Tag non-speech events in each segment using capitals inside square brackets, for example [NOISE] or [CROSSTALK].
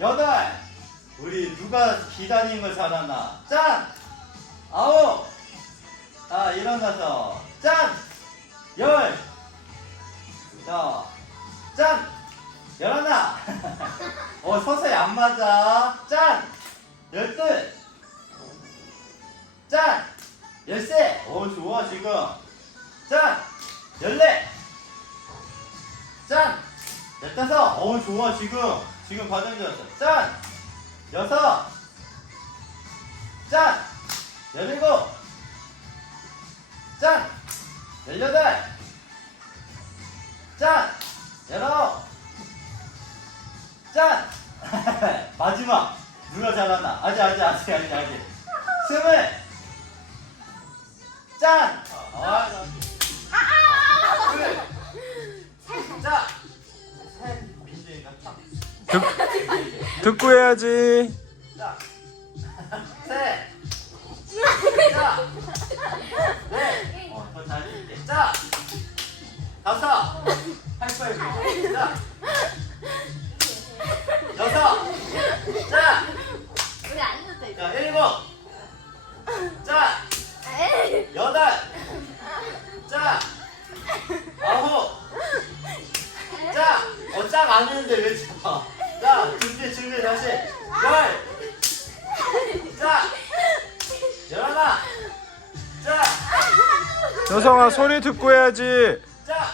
여덟. 우리 누가 걸 잘하나? 짠. 아홉. 아 일어나서 짠. 열. 자, 짠. 열하나. [LAUGHS] 어 서서히 안 맞아. 짠. 열둘. 짠. 열세. 어 좋아 지금. 짠. 열네. 짠. 열다섯. 어 좋아 지금. 지금 과정 좋았어. 짠. 여섯. 짠. 열일곱. 짠. 열여덟. 짠. 열아홉. 짠. [LAUGHS] 마지막. 누가 잘하나? 아직 아직 아직 아직 아직. 스물. 짠. 아. 듣, 듣고 해야지. 자, 어, 다섯, 하이파이브. 자, 여섯, 자, 우리 안 돼. 자, 일곱, 자. 여덟, 자, 아홉, 자, 어, 짝 안 했는데 왜 쳐? 자, 준비, 준비, 다시. 열, 자, 열하나, 자, 여성아 소리 듣고 해야지. 자.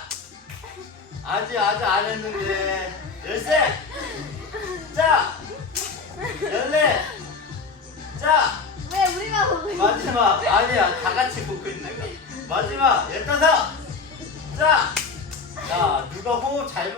아직, 아직 안 했는데. 열세, 자, 열네, 자, 왜 우리만 보고 있어? 마지막. 아니야, 다 같이 보고 있는 거. 마지막, 열다섯, 자, 자, 누가 호흡 잘. 맞-